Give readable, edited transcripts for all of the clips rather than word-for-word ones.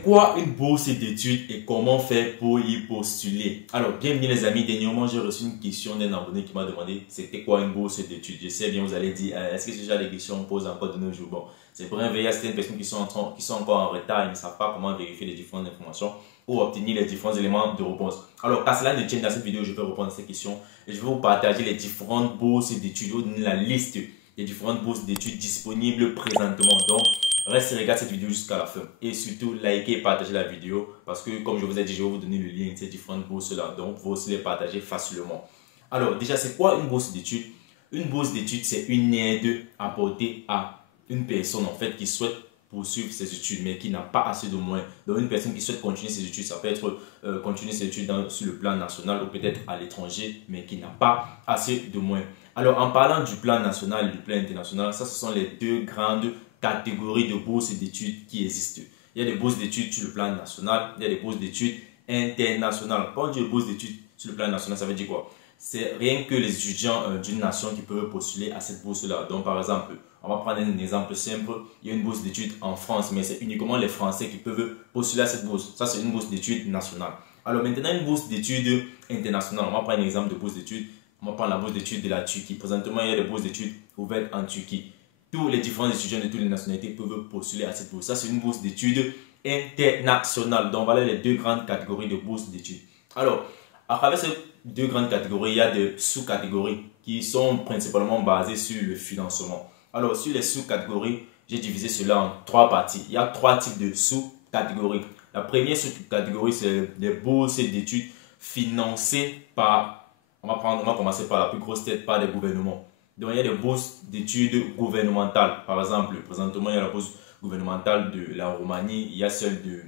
C'est quoi une bourse d'études et comment faire pour y postuler? Alors, bienvenue les amis. Dernièrement, j'ai reçu une question d'un abonné qui m'a demandé c'était quoi une bourse d'études. Je sais bien, vous allez dire, est-ce que ce genre de questions on pose encore de nos jours? Bon, c'est pour réveiller à certaines personnes qui sont encore en retard et ne savent pas comment vérifier les différentes informations ou obtenir les différents éléments de réponse. Alors, qu'à cela ne tienne, dans cette vidéo, je vais répondre à ces questions et je vais vous partager les différentes bourses d'études ou la liste des différentes bourses d'études disponibles présentement. Donc, restez et regarde cette vidéo jusqu'à la fin. Et surtout, likez et partagez la vidéo parce que, comme je vous ai dit, je vais vous donner le lien de ces différentes bourses-là. Donc, vous aussi les partager facilement. Alors, déjà, c'est quoi une bourse d'études? Une bourse d'études, c'est une aide apportée à une personne, en fait, qui souhaite poursuivre ses études, mais qui n'a pas assez de moyens. Donc, une personne qui souhaite continuer ses études, ça peut être continuer ses études sur le plan national ou peut-être à l'étranger, mais qui n'a pas assez de moyens. Alors, en parlant du plan national et du plan international, ça, ce sont les deux grandes catégories de bourses d'études qui existent. Il y a des bourses d'études sur le plan national, il y a des bourses d'études internationales. Quand on dit bourses d'études sur le plan national, ça veut dire quoi? C'est rien que les étudiants d'une nation qui peuvent postuler à cette bourse-là. Donc, par exemple, on va prendre un exemple simple. Il y a une bourse d'études en France, mais c'est uniquement les Français qui peuvent postuler à cette bourse. Ça, c'est une bourse d'études nationale. Alors maintenant, une bourse d'études internationale. On va prendre un exemple de bourse d'études. On va prendre la bourse d'études de la Turquie. Présentement, il y a des bourses d'études ouvertes en Turquie. Tous les différents étudiants de toutes les nationalités peuvent postuler à cette bourse. Ça, c'est une bourse d'études internationale. Donc, voilà les deux grandes catégories de bourses d'études. Alors, à travers ces deux grandes catégories, il y a des sous-catégories qui sont principalement basées sur le financement. Alors, sur les sous-catégories, j'ai divisé cela en trois parties. Il y a trois types de sous-catégories. La première sous-catégorie, c'est les bourses d'études financées par, on va commencer par la plus grosse tête, par les gouvernements. Donc, il y a des bourses d'études gouvernementales. Par exemple, présentement, il y a la bourse gouvernementale de la Roumanie. Il y a celle de,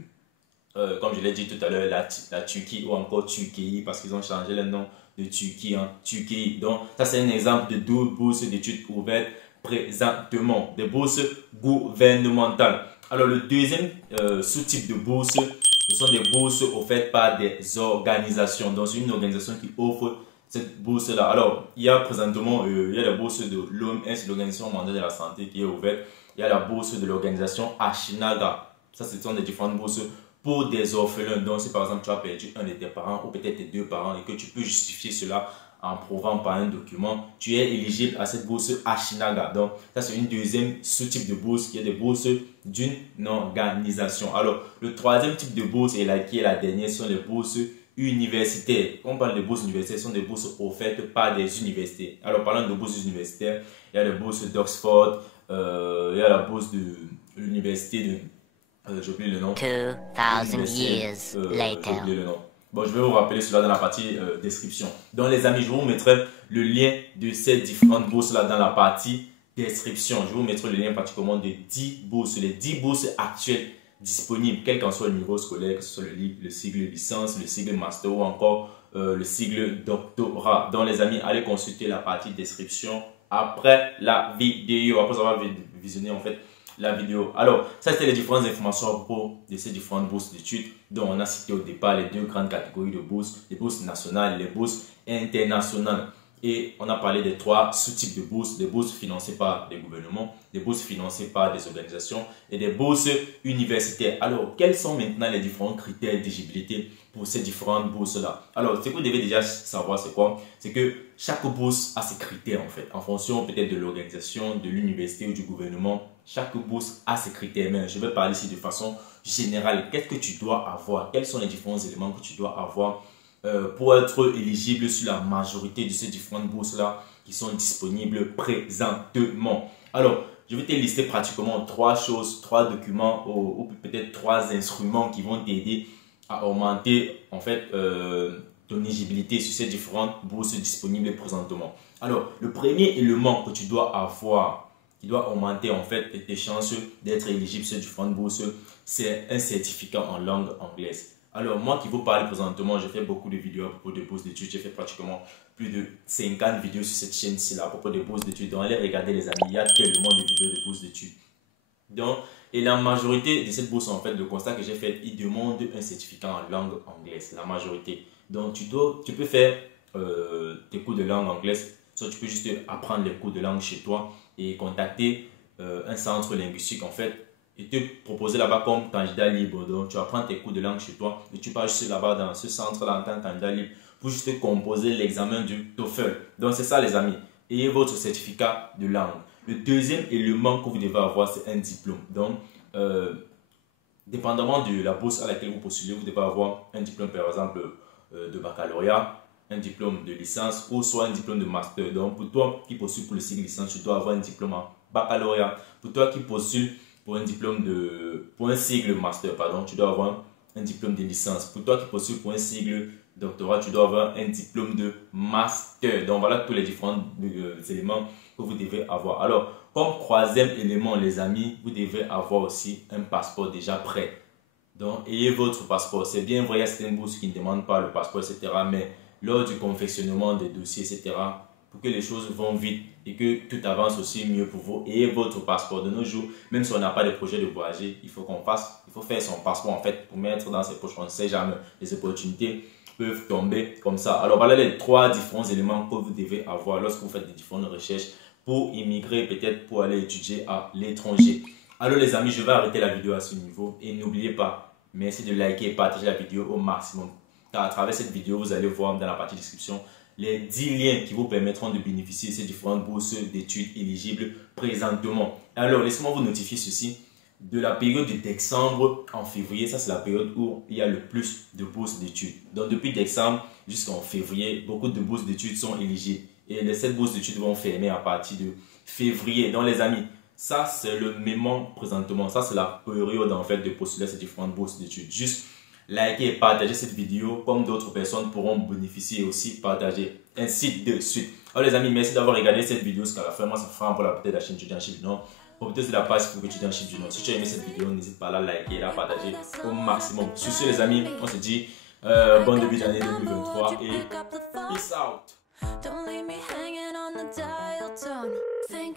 comme je l'ai dit tout à l'heure, la Turquie ou encore Turquie, parce qu'ils ont changé le nom de Turquie en Turquie. Donc, ça, c'est un exemple de deux bourses d'études ouvertes présentement, des bourses gouvernementales. Alors, le deuxième sous-type de bourse, ce sont des bourses offertes par des organisations. Donc, c'est une organisation qui offre cette bourse-là. Alors, il y a présentement, il y a la bourse de l'OMS, l'Organisation mondiale de la santé, qui est ouverte. Il y a la bourse de l'organisation Ashinaga. Ça, ce sont des différentes bourses pour des orphelins. Donc, si par exemple, tu as perdu un de tes parents ou peut-être tes deux parents et que tu peux justifier cela en prouvant par un document, tu es éligible à cette bourse Ashinaga. Donc, ça, c'est une deuxième sous-type de bourse qui est des bourses d'une organisation. Alors, le troisième type de bourse, et là, qui est la dernière, sont les bourses universitaires. Quand on parle de bourses universitaires, ce sont des bourses offertes par des universités. Alors, parlant de bourses universitaires, il y a les bourses d'Oxford, il y a la bourse de l'université de... j'ai oublié le nom. 2000 years later. J'ai oublié le nom. Bon, je vais vous rappeler cela dans la partie description. Donc, les amis, je vous mettrai le lien de ces différentes bourses-là dans la partie description. Je vous mettrai le lien particulièrement de 10 bourses, les 10 bourses actuelles disponibles, quel qu'en soit le niveau scolaire, que ce soit le sigle licence, le sigle master ou encore le sigle doctorat. Donc, les amis, allez consulter la partie description après la vidéo, après avoir visionné en fait la vidéo. Alors, ça c'était les différentes informations à propos de ces différentes bourses d'études dont on a cité au départ les deux grandes catégories de bourses, les bourses nationales et les bourses internationales. Et on a parlé des trois sous-types de bourses, des bourses financées par des gouvernements, des bourses financées par des organisations et des bourses universitaires. Alors, quels sont maintenant les différents critères d'éligibilité pour ces différentes bourses-là? Alors, ce que vous devez déjà savoir, c'est quoi? C'est que chaque bourse a ses critères en fait, en fonction peut-être de l'organisation, de l'université ou du gouvernement. Chaque bourse a ses critères, mais je vais parler ici de façon générale. Qu'est-ce que tu dois avoir? Quels sont les différents éléments que tu dois avoir pour être éligible sur la majorité de ces différentes bourses-là qui sont disponibles présentement? Alors, je vais te lister pratiquement trois choses, trois documents ou peut-être trois instruments qui vont t'aider à augmenter en fait ton éligibilité sur ces différentes bourses disponibles présentement. Alors, le premier élément que tu dois avoir, qui doit augmenter en fait tes chances d'être éligible sur différentes bourses, c'est un certificat en langue anglaise. Alors, moi qui vous parle présentement, j'ai fait beaucoup de vidéos à propos de bourses d'études. J'ai fait pratiquement plus de 50 vidéos sur cette chaîne-ci à propos de bourses d'études. Donc, allez regarder les amis, il y a tellement de vidéos de bourses d'études. Donc, et la majorité de cette bourse, en fait, le constat que j'ai fait, ils demandent un certificat en langue anglaise, la majorité. Donc, tu peux faire tes cours de langue anglaise, soit tu peux juste apprendre les cours de langue chez toi et contacter un centre linguistique, en fait, et te proposer là-bas comme candidat libre. Donc, tu vas prendre tes cours de langue chez toi et tu pars juste là-bas dans ce centre-là en tant que candidat libre pour juste composer l'examen du TOEFL. Donc, c'est ça les amis. Ayez votre certificat de langue. Le deuxième élément que vous devez avoir, c'est un diplôme. Donc, dépendamment de la bourse à laquelle vous postulez, vous devez avoir un diplôme par exemple de baccalauréat, un diplôme de licence ou soit un diplôme de master. Donc, pour toi qui postule pour le cycle licence, tu dois avoir un diplôme en baccalauréat. Pour toi qui postule pour un cycle master, pardon, tu dois avoir un diplôme de licence. Pour toi qui postule pour un cycle doctorat, tu dois avoir un diplôme de master. Donc voilà tous les différents éléments que vous devez avoir. Alors, comme troisième élément, les amis, vous devez avoir aussi un passeport déjà prêt. Donc, ayez votre passeport. C'est bien vrai, il y a certaines bourses qui ne demandent pas le passeport, etc. Mais lors du confectionnement des dossiers, etc., pour que les choses vont vite et que tout avance aussi mieux pour vous, ayez votre passeport. De nos jours, même si on n'a pas de projet de voyager, il faut faire son passeport en fait pour mettre dans ses poches. On ne sait jamais, les opportunités peuvent tomber comme ça. Alors voilà les trois différents éléments que vous devez avoir lorsque vous faites des différentes recherches pour immigrer, peut-être pour aller étudier à l'étranger. Alors les amis, je vais arrêter la vidéo à ce niveau et n'oubliez pas, merci de liker et partager la vidéo au maximum. Car à travers cette vidéo, vous allez voir dans la partie description les 10 liens qui vous permettront de bénéficier de ces différentes bourses d'études éligibles présentement. Alors laissez-moi vous notifier ceci. De la période de décembre en février, ça c'est la période où il y a le plus de bourses d'études. Donc depuis décembre jusqu'en février, beaucoup de bourses d'études sont éligibles. Et les 7 bourses d'études vont fermer à partir de février. Donc les amis, ça c'est le moment présentement. Ça c'est la période en fait de postuler ces différentes bourses d'études. Juste likez et partagez cette vidéo comme d'autres personnes pourront bénéficier et aussi partager. Ainsi de suite. Alors les amis, merci d'avoir regardé cette vidéo jusqu'à la fin. Moi ça fera pour la peut-être la chaîne Étudiantship du Nord. Profitez de la page pour Étudiantship du Nord. Si tu as aimé cette vidéo, n'hésite pas à la liker et la partager au maximum. Sur ce les amis, on se dit bon début d'année 2023 et peace out. Don't leave me hanging on the dial tone. Think